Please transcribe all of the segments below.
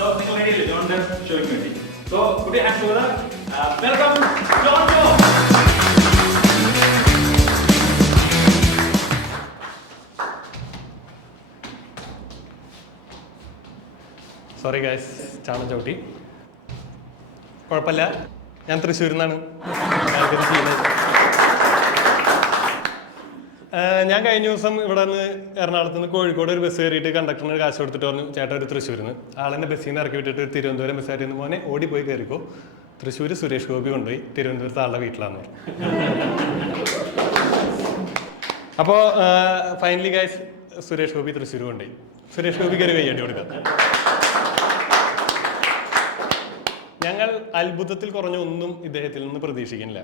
So, നിങ്ങൾ ready അല്ലേ ജോണിന്റെ ഷോയ്ക്ക് വേണ്ടി? So, put your hands together. Welcome, John Joe. Sorry guys, ചാണ ചവിട്ടി. കുഴപ്പമില്ല, ഞാൻ തൃശ്ശൂരിൽ നിന്നാണ്. ഞാൻ കഴിഞ്ഞ ദിവസം ഇവിടെ നിന്ന് എറണാകുളത്ത് നിന്ന് കോഴിക്കോട് ഒരു ബസ് കയറിയിട്ട് കണ്ടക്ടറിന് കാശ് കൊടുത്തിട്ട് പറഞ്ഞു, ചേട്ടാ ഒരു തൃശ്ശൂരിൽ നിന്ന്. ആളെന്നെ ബസ്സിൽ നിന്ന് ഇറക്കി വിട്ടിട്ട് തിരുവനന്തപുരം ബസ് കയറി മോനെ ഓടിപ്പോയി കയറിക്കോ, തൃശ്ശൂർ സുരേഷ് ഗോപി കൊണ്ടുപോയി തിരുവനന്തപുരത്ത് ആളുടെ വീട്ടിലാന്ന് പറഞ്ഞു. അപ്പോൾ ഫൈനലി ഗൈസ് സുരേഷ് ഗോപി തൃശ്ശൂർ കൊണ്ടുപോയി. സുരേഷ് ഗോപിക്ക് ഒരു കയ്യടി കൊടുക്കാം. ഞങ്ങൾ അത്ഭുതത്തിൽ കുറഞ്ഞ ഒന്നും ഇദ്ദേഹത്തിൽ നിന്ന് പ്രതീക്ഷിക്കുന്നില്ല.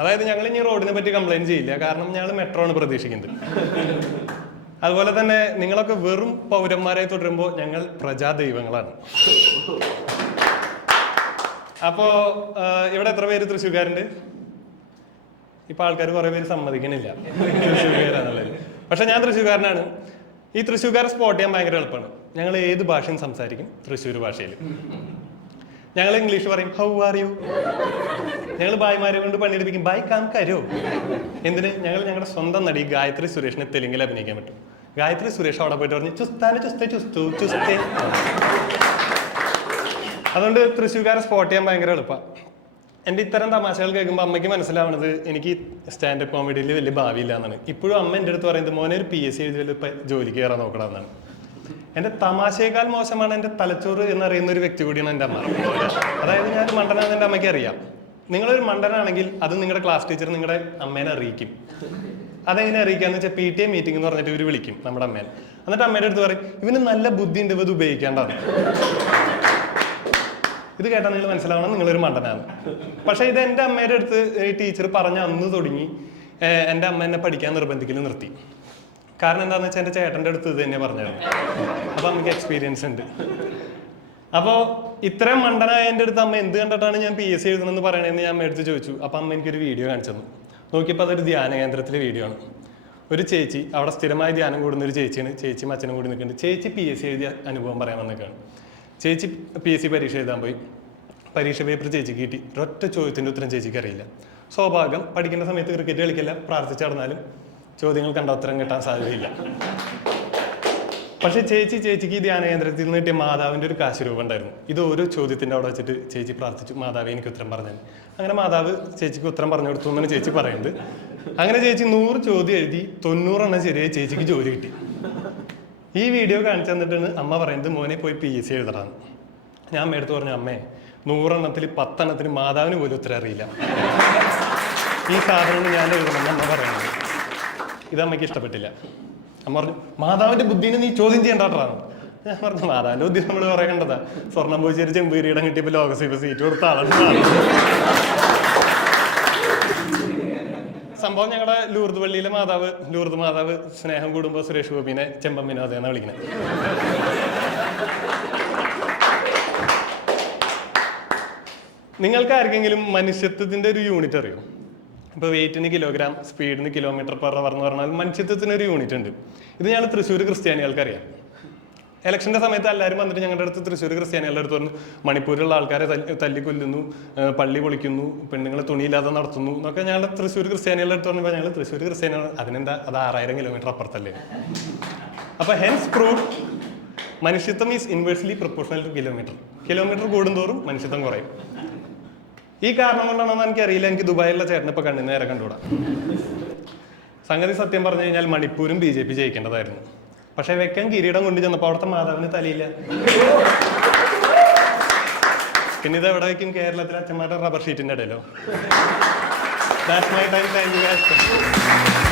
അതായത് ഞങ്ങൾ ഇനി റോഡിനെ പറ്റി കംപ്ലൈന്റ് ചെയ്യില്ല, കാരണം ഞങ്ങൾ മെട്രോ ആണ് പ്രതീക്ഷിക്കുന്നത്. അതുപോലെ തന്നെ നിങ്ങളൊക്കെ വെറും പൗരന്മാരായി തുടരുമ്പോൾ ഞങ്ങൾ പ്രജാദൈവങ്ങളാണ്. അപ്പോ ഇവിടെ എത്ര പേര് തൃശ്ശൂർക്കാരുണ്ട്? ഇപ്പൊ ആൾക്കാർ കുറെ പേര് സമ്മതിക്കണില്ല തൃശ്ശൂർക്കാരാന്നുള്ളത്. പക്ഷെ ഞാൻ തൃശ്ശൂർക്കാരനാണ്. ഈ തൃശ്ശൂർക്കാരെ സ്പോട്ട് ചെയ്യാൻ ഭയങ്കര എളുപ്പമാണ്. ഞങ്ങൾ ഏത് ഭാഷയും സംസാരിക്കും, തൃശ്ശൂർ ഭാഷയിൽ. ഞങ്ങൾ ഇംഗ്ലീഷ് പറയും ഹൗ ആർ യു. ഞങ്ങൾ ഭായിമാരെ കൊണ്ട് പണിയെടുപ്പിക്കും ബൈ കാം കരോ. എന്തിന്? ഞങ്ങളുടെ സ്വന്തം നടി ഗായത്രി സുരേഷിനെ തെലുങ്കിൽ അഭിനയിക്കാൻ പറ്റും. ഗായത്രി സുരേഷ് അവിടെ പോയിട്ട് പറഞ്ഞു ചുസ്താനെ ചുസ്തേ ചുസ്തു ചുസ്തേ. അതുകൊണ്ട് തൃശ്ശൂർക്കാരെ സ്പോട്ട് ചെയ്യാൻ ഭയങ്കര എളുപ്പമാണ്. എൻ്റെ ഇത്തരം തമാശകൾ കേൾക്കുമ്പോൾ അമ്മയ്ക്ക് മനസ്സിലാവുന്നത് എനിക്ക് സ്റ്റാൻഡപ്പ് കോമഡിയിൽ വലിയ ഭാവിയില്ല എന്നാണ്. ഇപ്പോഴും അമ്മ എൻ്റെ അടുത്ത് പറയുന്നത് മോനെ ഒരു PSC എഴുതി ജോലിക്ക് കയറാൻ നോക്കണം എന്നാണ്. എൻ്റെ തമാശയേക്കാൾ മോശമാണ് എൻ്റെ തലച്ചോറ് എന്നറിയുന്ന ഒരു വ്യക്തി കൂടിയാണ് എൻ്റെ അമ്മ. അതായത് ഞാൻ മണ്ടനാണെന്ന് എൻ്റെ അമ്മയ്ക്ക് അറിയാം. നിങ്ങളൊരു മണ്ടനാണെങ്കിൽ അത് നിങ്ങളുടെ ക്ലാസ് ടീച്ചർ നിങ്ങളുടെ അമ്മേനെ അറിയിക്കും. അതെങ്ങനെ അറിയിക്കാന്ന് വെച്ചാൽ PTA മീറ്റിംഗ് എന്ന് പറഞ്ഞിട്ട് ഇവർ വിളിക്കും നമ്മുടെ അമ്മേനെ. എന്നിട്ട് അമ്മയുടെ അടുത്ത് പറയും ഇവന് നല്ല ബുദ്ധി ഉണ്ട്, ഇത് ഉപയോഗിക്കേണ്ടതാണ്. ഇത് കേട്ടാൽ നിങ്ങൾ മനസ്സിലാവണം നിങ്ങളൊരു മണ്ടനാണ്. പക്ഷെ ഇത് എൻ്റെ അമ്മയുടെ അടുത്ത് ഈ ടീച്ചർ പറഞ്ഞ അന്ന് തുടങ്ങി എൻ്റെ അമ്മ എന്നെ പഠിക്കാൻ നിർബന്ധിക്കൽ നിർത്തി. കാരണം എന്താണെന്ന് വെച്ചാൽ എൻ്റെ ചേട്ടൻ്റെ അടുത്ത് ഇത് തന്നെ പറഞ്ഞായിരുന്നു. അപ്പോൾ നമുക്ക് എക്സ്പീരിയൻസ് ഉണ്ട്. അപ്പോൾ ഇത്രയും മണ്ടനായ എൻ്റെ അടുത്ത് അമ്മ എന്ത് കണ്ടിട്ടാണ് ഞാൻ PSC എഴുതണമെന്ന് പറയണതെന്ന് ഞാൻ അമ്മ എടുത്ത് ചോദിച്ചു. അപ്പം അമ്മ എനിക്കൊരു വീഡിയോ കാണിച്ചു തന്നു. നോക്കിയപ്പോൾ അതൊരു ധ്യാന കേന്ദ്രത്തിലെ വീഡിയോ ആണ്. ഒരു ചേച്ചി അവിടെ സ്ഥിരമായി ധ്യാനം കൂടുന്ന ഒരു ചേച്ചിയാണ്. ചേച്ചിയും അച്ഛനും കൂടി നിൽക്കുന്നുണ്ട്. ചേച്ചി PSC എഴുതിയ അനുഭവം പറയാൻ വന്നേക്കാണ്. ചേച്ചി PSC പരീക്ഷ എഴുതാൻ പോയി. പരീക്ഷ പേപ്പർ ചേച്ചിക്ക് കിട്ടി. ഒരൊറ്റ ചോദ്യത്തിൻ്റെ ഉത്തരം ചേച്ചിക്ക് അറിയില്ല. സ്വാഭാവികം, പഠിക്കേണ്ട സമയത്ത് ക്രിക്കറ്റ് കളിക്കില്ല, പ്രാർത്ഥിച്ച് നടന്നാലും ചോദ്യങ്ങൾ കണ്ട ഉത്തരം കിട്ടാൻ സാധ്യതയില്ല. പക്ഷെ ചേച്ചിക്ക് ഈ ധ്യാന കേന്ദ്രത്തിൽ നിന്ന് കിട്ടിയ മാതാവിൻ്റെ ഒരു കാശ് രൂപ ഉണ്ടായിരുന്നു. ഇത് ഓരോ ചോദ്യത്തിൻ്റെ അവിടെ വെച്ചിട്ട് ചേച്ചി പ്രാർത്ഥിച്ചു, മാതാവ് എനിക്ക് ഉത്തരം പറഞ്ഞു. അങ്ങനെ മാതാവ് ചേച്ചിക്ക് ഉത്തരം പറഞ്ഞു കൊടുത്തു എന്നാണ് ചേച്ചി പറയുന്നത്. അങ്ങനെ ചേച്ചി 100 ചോദ്യം എഴുതി 90 എണ്ണം ശരിയായി ചേച്ചിക്ക് ജോലി കിട്ടി. ഈ വീഡിയോ കാണിച്ചു തന്നിട്ടാണ് അമ്മ പറയുന്നത് മോനെ പോയി PSC എഴുതറാന്ന്. ഞാൻ അമ്മയെടുത്ത് പറഞ്ഞു അമ്മേ 100 എണ്ണത്തിൽ 10 എണ്ണത്തിന് മാതാവിന് പോലും ഉത്തരം അറിയില്ല. ഈ സാധനം ഞാൻ എഴുതണമെന്ന് അമ്മ പറയുന്നത്. ഇത് അമ്മയ്ക്ക് ഇഷ്ടപ്പെട്ടില്ല. അമ്മ പറഞ്ഞു മാതാവിന്റെ ബുദ്ധിനെ നീ ചോദ്യം ചെയ്യേണ്ടാട്ടാണ്. ഞാൻ പറഞ്ഞു മാതാവിന്റെ ബുദ്ധി നമ്മൾ പറയേണ്ടതാ. സ്വർണ്ണം പോയി ചേരി ചെമ്പീരിയിടം കിട്ടിയപ്പോൾ ലോകസഭ സീറ്റ് കൊടുത്ത ആളാണ്. സംഭവം ഞങ്ങളുടെ ലൂർദ് പള്ളിയിലെ ലൂർദ് മാതാവ് സ്നേഹം കൂടുമ്പോൾ സുരേഷ് ഗോപിനെ ചെമ്പമ്മിനോ അതെന്നാണ് വിളിക്കുന്നത്. നിങ്ങൾക്ക് ആർക്കെങ്കിലും മനുഷ്യത്വത്തിന്റെ ഒരു യൂണിറ്റ് അറിയോ? ഇപ്പോൾ വെയിറ്റിന് കിലോഗ്രാം, സ്പീഡിന് km/h എന്ന് പറഞ്ഞാൽ മനുഷ്യത്വത്തിന് ഒരു യൂണിറ്റ് ഉണ്ട്. ഇത് ഞങ്ങൾ തൃശ്ശൂർ ക്രിസ്ത്യാനികൾക്കറിയാം. ഇലക്ഷൻ്റെ സമയത്ത് എല്ലാവരും വന്നിട്ട് ഞങ്ങളുടെ അടുത്ത് തൃശ്ശൂർ ക്രിസ്ത്യാനികളുടെ അടുത്ത് പറഞ്ഞു മണിപ്പൂരിലുള്ള ആൾക്കാരെ തല്ലിക്കൊല്ലുന്നു, പള്ളി പൊളിക്കുന്നു, പെണ്ണുങ്ങളെ തുണിയില്ലാതെ നടത്തുന്നു എന്നൊക്കെ ഞങ്ങളുടെ തൃശ്ശൂർ ക്രിസ്ത്യാനികളുടെ അടുത്ത് പറഞ്ഞപ്പോൾ ഞങ്ങൾ തൃശ്ശൂർ ക്രിസ്ത്യാനികൾ അതിനെന്താ അത് 6000 കിലോമീറ്റർ അപ്പുറത്തല്ലേ. അപ്പോൾ ഹെൻസ് പ്രൂവ് മനുഷ്യത്വം is inversely proportional two kilometre കൂടുന്തോറും മനുഷ്യത്വം കുറയും. ഈ കാരണം കൊണ്ടാണെന്ന് എനിക്കറിയില്ല, എനിക്ക് ദുബായിലുള്ള ചേട്ടനെ ഇപ്പോൾ കണ്ണിന് നേരെ കണ്ടുകൂടാ. സംഗതി സത്യം പറഞ്ഞു കഴിഞ്ഞാൽ മണിപ്പൂരും BJP ജയിക്കേണ്ടതായിരുന്നു. പക്ഷെ വെക്കാൻ കിരീടം കൊണ്ടു ചെന്നപ്പോൾ അവിടുത്തെ മാതാവിന് തലയില്ല. പിന്നെ ഇത് എവിടെ വയ്ക്കും? കേരളത്തിലെ അച്ഛന്മാരുടെ റബ്ബർ ഷീറ്റിന്റെ ഇടയിലോ? That's my time. Thank you guys.